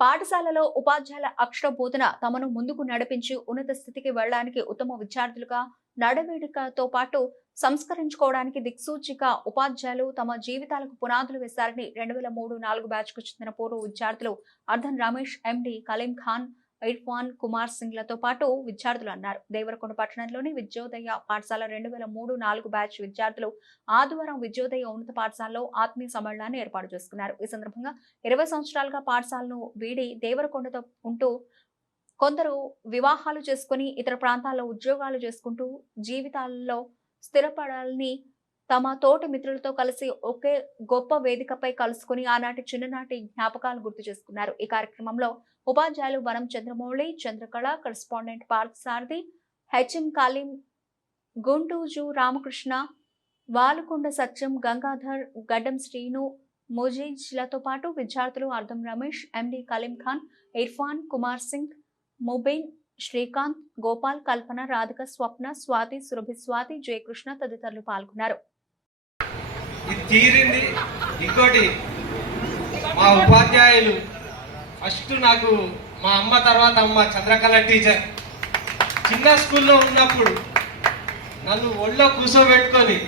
పాఠశాలలో ఉపాధ్యాయుల అక్షర బోధన తమను ముందుకు నడిపించి ఉన్నత స్థితికి వెళ్లడానికి ఉత్తమ విద్యార్థులుగా నడవడికతో పాటు సంస్కరించుకోవడానికి దిక్సూచిగా ఉపాధ్యాయులు తమ జీవితాలకు పునాదులు వేశారని 2003-4 బ్యాచ్ కు చెందిన పూర్వ విద్యార్థులు అర్ధన్ రమేష్, ఎండి కలీం ఖాన్, ఇర్ఫాన్ కుమార్ సింగ్ లతో పాటు విద్యార్థులు అన్నారు. దేవరకొండ పట్టణంలోని విద్యోదయ పాఠశాల 2003-4 బ్యాచ్ విద్యార్థులు ఆదివారం విద్యోదయ ఉన్నత పాఠశాలలో ఆత్మీయ సమ్మేళనాన్ని ఏర్పాటు చేసుకున్నారు. ఈ సందర్భంగా 20 సంవత్సరాలుగా పాఠశాలను వీడి దేవరకొండతో ఉంటూ కొందరు వివాహాలు చేసుకుని ఇతర ప్రాంతాల్లో ఉద్యోగాలు చేసుకుంటూ జీవితాల్లో స్థిరపడాలని తమ తోటి మిత్రులతో కలిసి ఒకే గొప్ప వేదికపై కలుసుకుని ఆనాటి చిన్ననాటి జ్ఞాపకాలు గుర్తు చేసుకున్నారు. ఈ కార్యక్రమంలో ఉపాధ్యాయులు వనం చంద్రమౌళి, చంద్రకళ, కరెస్పాండెంట్ పార్థసారథి, హెచ్ఎం కాలిం, గుంటూజు రామకృష్ణ, వాలుకొండ సత్యం, గంగాధర్, గడ్డం శ్రీను, ముజీజ్లతో పాటు విద్యార్థులు అర్ధం రమేష్, ఎండి కలీం ఖాన్, ఇర్ఫాన్ కుమార్ సింగ్, ముబీన్, శ్రీకాంత్, గోపాల్, కల్పన, రాధిక, స్వప్న, స్వాతి, సురభి స్వాతి, జయకృష్ణ తదితరులు పాల్గొన్నారు. ఇంకోటి మా ఉపాధ్యాయులు ఫస్ట్ నాకు మా అమ్మ తర్వాత అమ్మ చంద్రకళ టీచర్. చిన్న స్కూల్లో ఉన్నప్పుడు నన్ను ఒళ్ళో కూర్చోబెట్టుకొని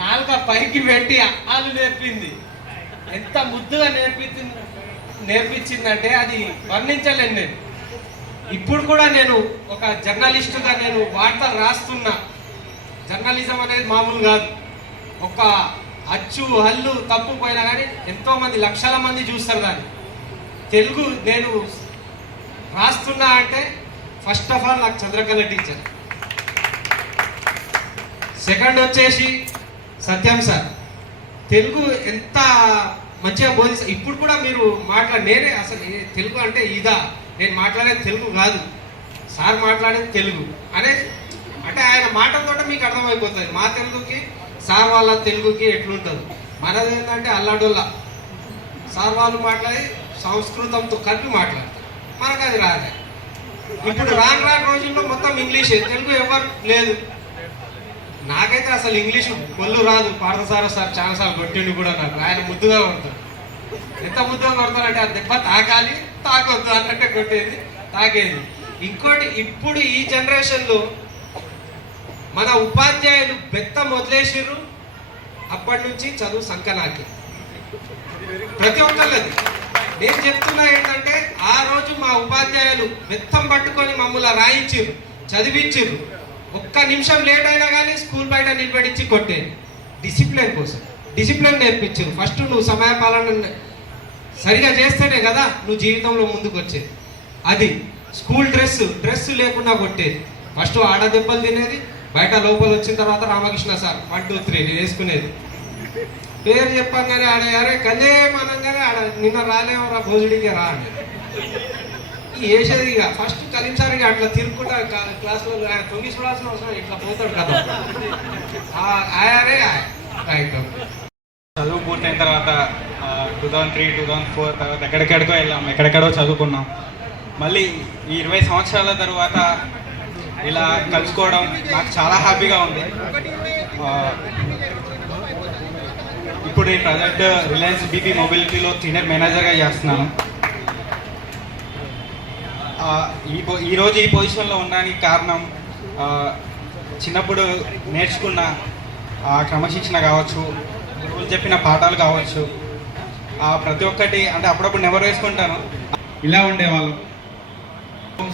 నాలుక పైకి పెట్టి అల్లు నేర్పింది. ఎంత ముద్దుగా నేర్పించిందంటే అది వర్ణించలేను. నేను ఇప్పుడు కూడా నేను ఒక జర్నలిస్టుగా నేను వార్తలు రాస్తున్నా. జర్నలిజం అనేది మామూలు కాదు. ఒక అచ్చు హల్లు తప్పు పోయినా కానీ ఎంతో మంది లక్షల మంది చూస్తారు దాన్ని. తెలుగు నేను రాస్తున్నా అంటే ఫస్ట్ ఆఫ్ ఆల్ నాకు చంద్రకళ టీచర్. సెకండ్ వచ్చేసి సత్యం సార్. తెలుగు ఎంత మంచిగా బోధిస్తారు. ఇప్పుడు కూడా మీరు నేనే అసలు తెలుగు అంటే ఇదా, నేను మాట్లాడేది తెలుగు కాదు, సార్ మాట్లాడేది తెలుగు అంటే ఆయన మాటలతో మీకు అర్థమైపోతుంది. మా తెలుగుకి సార్ వాళ్ళ తెలుగుకి ఎట్లుంటుంది. మనది ఏంటంటే అల్లాడోళ్ళ. సార్ వాళ్ళు మాట్లాడి సంస్కృతంతో కలిపి మాట్లాడతారు, మనకు అది రాదు. ఇప్పుడు రాను రోజుల్లో మొత్తం ఇంగ్లీషే, తెలుగు ఎవరు లేదు. నాకైతే అసలు ఇంగ్లీషు కొల్లు రాదు. పార్థసారథి సార్ చాలాసార్లు కొట్టిండు కూడా నాకు. ఆయన ముద్దుగా కొడతాడు. ఎంత ముద్దుగా కొడతాడంటే ఆ దెబ్బ తాకాలి, తాకొద్దు అన్నట్టే కొట్టేది, తాకేది. ఇంకోటి ఇప్పుడు ఈ జనరేషన్లో మన ఉపాధ్యాయులు బెత్తం వదిలేసిర్రు. అప్పటి నుంచి చదువు సంకనాకి ప్రతి ఒక్కళ్ళది. నేను చెప్తున్నా ఏంటంటే ఆ రోజు మా ఉపాధ్యాయులు బెత్తం పట్టుకొని మమ్మల్ని రాయించిర్రు, చదివించిర్రు. ఒక్క నిమిషం లేట్ అయినా కానీ స్కూల్ బయట నిలబెట్టించి కొట్టేది. డిసిప్లిన్ కోసం డిసిప్లిన్ నేర్పించారు. ఫస్ట్ నువ్వు సమయపాలన సరిగా చేస్తేనే కదా నువ్వు జీవితంలో ముందుకు వచ్చేది. అది స్కూల్ డ్రెస్ లేకుండా కొట్టేది. ఫస్ట్ ఆడ దెబ్బలు తినేది, బయట లోపల వచ్చిన తర్వాత రామకృష్ణ సార్ 1, 2, 3 వేసుకునేది. పేరు చెప్పంగానే అరే కలే మనంగానే నిన్న రాలేమరా భోజుడికే రా అని వేసేది. ఇక ఫస్ట్ కలీం సార్ ఇక అట్లా తిరుగుకుంటా క్లాస్లో ఆయన తొంగి చూడాల్సిన అవసరం ఇట్లా పోతాడు కదా. ఆయరే చదువు పూర్తయిన తర్వాత 2003, 2004 తర్వాత ఎక్కడెక్కడికో వెళ్ళాం, ఎక్కడెక్కడో చదువుకున్నాం. మళ్ళీ ఈ 20 సంవత్సరాల తర్వాత ఇలా కలుసుకోవడం నాకు చాలా హ్యాపీగా ఉంది. ఇప్పుడు నేను ప్రజెంట్ రిలయన్స్ బీపీ మొబిలిటీలో సీనియర్ మేనేజర్గా చేస్తున్నాను. ఈరోజు ఈ పొజిషన్లో ఉండడానికి కారణం చిన్నప్పుడు నేర్చుకున్న క్రమశిక్షణ కావచ్చు, గురువులు చెప్పిన పాఠాలు కావచ్చు, ప్రతి ఒక్కటి అంటే అప్పుడప్పుడు నెవరు వేసుకుంటాను. ఇలా ఉండేవాళ్ళం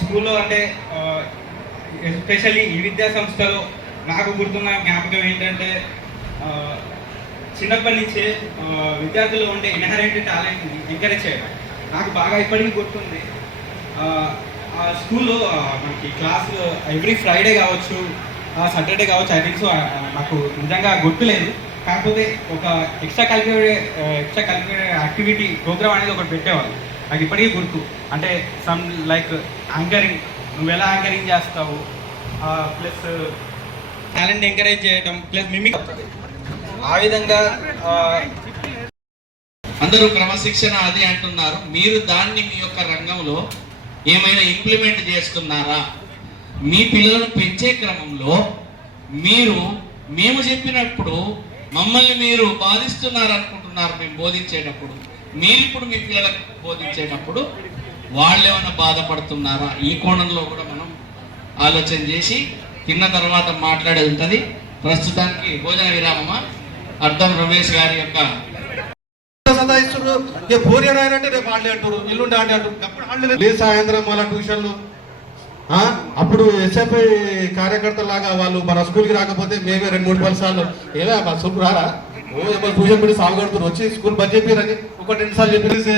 స్కూల్లో. అంటే ఎస్పెషల్లీ ఈ విద్యా సంస్థలో నాకు గుర్తున్న జ్ఞాపకం ఏంటంటే చిన్నప్పటి నుంచే విద్యార్థులు ఉండే ఇన్హరెంట్ టాలెంట్ని ఎంకరేజ్ చేయడం నాకు బాగా ఇప్పటికీ గుర్తుంది. స్కూల్లో మనకి క్లాసు ఎవ్రీ ఫ్రైడే కావచ్చు, సాటర్డే కావచ్చు, ఐ థింక్ సో, నాకు నిజంగా గుర్తులేదు. కాకపోతే ఒక ఎక్స్ట్రా కరిక్యులర్ యాక్టివిటీ ప్రోగ్రామ్ అనేది ఒకటి పెట్టేవాళ్ళు. నాకు ఇప్పటికీ గుర్తు. అంటే సమ్ లైక్ యాంకరింగ్, నువ్వు ఎలా యాంకరింగ్ చేస్తావు, ప్లస్ టాలెంట్ ఎంకరేజ్ చేయడం, ప్లస్ మిమిక్. ఆ విధంగా అందరూ క్రమశిక్షణ అది అంటున్నారు. మీరు దాన్ని మీ యొక్క రంగంలో ఏమైనా ఇంప్లిమెంట్ చేస్తున్నారా? మీ పిల్లలను పెంచే క్రమంలో మేము చెప్పినప్పుడు మమ్మల్ని మీరు బాధిస్తున్నారు అనుకుంటున్నారు మేము బోధించేటప్పుడు. మీరిప్పుడు మీ పిల్లలకు బోధించేటప్పుడు వాళ్ళు ఏమైనా బాధపడుతున్నారా, ఈ కోణంలో కూడా మనం ఆలోచన చేసి తిన్న తర్వాత మాట్లాడేది ఉంటుంది. ప్రస్తుతానికి భోజన విరామమా అర్థం రమేష్ గారి యొక్క సదాయిస్తున్నారు. ఇక బోర్ అంటే రేపు హాలిడే అంటారు, ఎల్లుండి హాలిడే అంటారు. అప్పుడు హాలిడే లేదు, సాయంత్రం మళ్ళీ ట్యూషన్లు. అప్పుడు ఎస్ఎఫ్ఐ కార్యకర్తలాగా వాళ్ళు మన స్కూల్కి రాకపోతే మేమే 2-3 సార్లు ఏమే మా స్కూల్ రారా, ఓ ఎవరు ట్యూషన్ పెట్టి సాగు కొడుతున్నారు, వచ్చి స్కూల్ బంద్ చెప్పారని 1-2 సార్లు చెప్పేసి.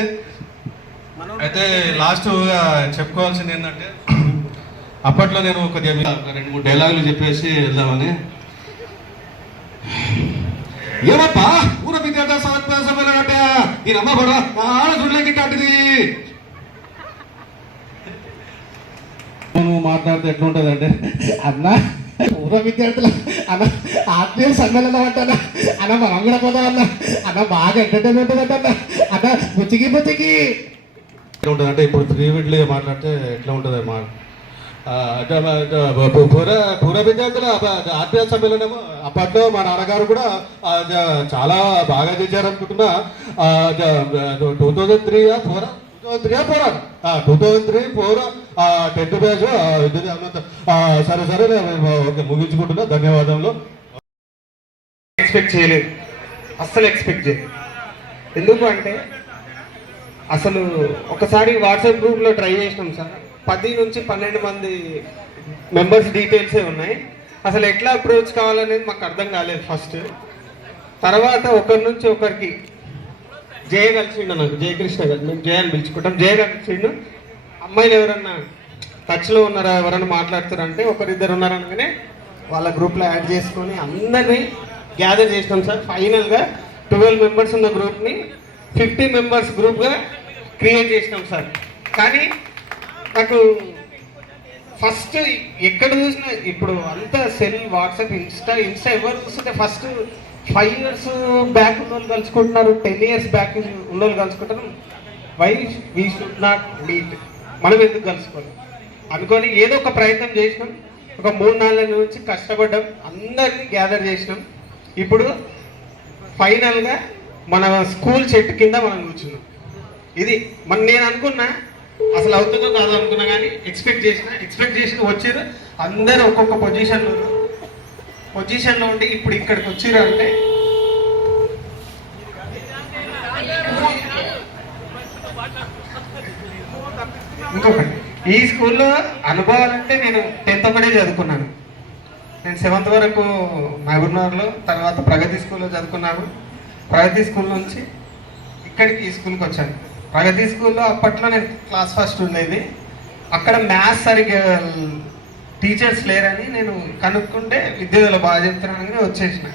అయితే లాస్ట్ చెప్పుకోవాల్సింది ఏంటంటే, అప్పట్లో నేను ఒక 2-3 డైలాగులు చెప్పేసి వెళ్దామని. ఏమప్పా పూర్వ విద్యార్థి సభ్యులంటే నేను అమ్మ కూడా చూడలేకి కట్టింది. మాట్లాడితే ఎట్లుంటది అంటే, అన్న పూర్వ విద్యార్థులు అన్న ఆత్మీయ సమ్మేళనం అంటారా అన్న, మనం కూడా పోదాం అన్న, అన్న బాగా ఎంటర్టైన్మెంట్ ఉంటుందన్న, అన్న బుచ్చికి ఎట్లా ఉంటుంది అంటే, ఇప్పుడు ప్రీవిడ్లీ మాట్లాడితే ఎట్లా ఉంటుంది మాట. పూర్వ విద్యార్థుల ఆత్మీయ సమ్మేళనము అప్పట్లో మా నాన్నగారు కూడా చాలా బాగా చేశారు అనుకుంటున్నా. 2003 2004 10th బ్యాచ్. సరే ఓకే, ముగించుకుంటున్నా. ధన్యవాదాలు. ఎక్స్పెక్ట్ చేయలేదు, అస్సలు ఎక్స్పెక్ట్ చేయలేదు. ఎందుకు అంటే అసలు ఒకసారి వాట్సాప్ గ్రూప్లో ట్రై చేసినాం సార్, 10 నుంచి 12 మంది మెంబర్స్ డీటెయిల్సే ఉన్నాయి. అసలు ఎట్లా అప్రోచ్ కావాలనేది మాకు అర్థం కాలేదు ఫస్ట్. తర్వాత ఒకరి నుంచి ఒకరికి జయ కలిసిండు, నాకు జయకృష్ణ గారు, మేము జయ అని పిలుచుకుంటాం. జయ కలిసిండు, అమ్మాయిలు ఎవరన్నా టచ్లో ఉన్నారా, ఎవరన్నా మాట్లాడుతారంటే ఒకరిద్దరు ఉన్నారనగానే వాళ్ళ గ్రూప్లో యాడ్ చేసుకొని అందరినీ గ్యాదర్ చేసినాం సార్. ఫైనల్గా 12 మెంబర్స్ ఉన్న గ్రూప్ని 50 మెంబర్స్ గ్రూప్గా క్రియేట్ చేసినాం సార్. కానీ నాకు ఫస్ట్ ఎక్కడ చూసినా ఇప్పుడు అంతా సెల్, వాట్సాప్, ఇన్స్టా ఎవరు చూస్తుంటే ఫస్ట్ 5 years బ్యాక్ ఉన్న వాళ్ళు కలుసుకుంటున్నారు, 10 years బ్యాక్ ఉన్న వాళ్ళు కలుసుకుంటారు. Why we should not meet, మనం ఎందుకు కలుసుకోవాలి అనుకొని ఏదో ఒక ప్రయత్నం చేసినాం. ఒక 3-4 నెలల నుంచి కష్టపడ్డాం, అందరినీ గ్యాదర్ చేసినాం. ఇప్పుడు ఫైనల్గా మన స్కూల్ చెట్టు కింద మనం కూర్చున్నాం. ఇది నేను అనుకున్నా, అసలు అవుతుందో కాదు అనుకున్నా, కానీ ఎక్స్పెక్ట్ చేసిన వచ్చారు అందరూ ఒక్కొక్క పొజిషన్లో ఉండి ఇప్పుడు ఇక్కడికి వచ్చారు అంటే ఇంకొకటి, ఈ స్కూల్లో అనుభవాలంటే నేను 10th ఒకటే చదువుకున్నాను. నేను 7th వరకు మహబూబ్నగర్లో, తర్వాత ప్రగతి స్కూల్లో చదువుకున్నాను. ప్రగతి స్కూల్ నుంచి ఇక్కడికి ఈ స్కూల్కి వచ్చాను. ప్రగతి స్కూల్లో అప్పట్లో నేను క్లాస్ ఫస్ట్ ఉండేది. అక్కడ మ్యాథ్స్ సరిగ్గా టీచర్స్ లేరని నేను కనుక్కుంటే విద్యార్థులు బాగా చెప్తున్నానని వచ్చేసిన.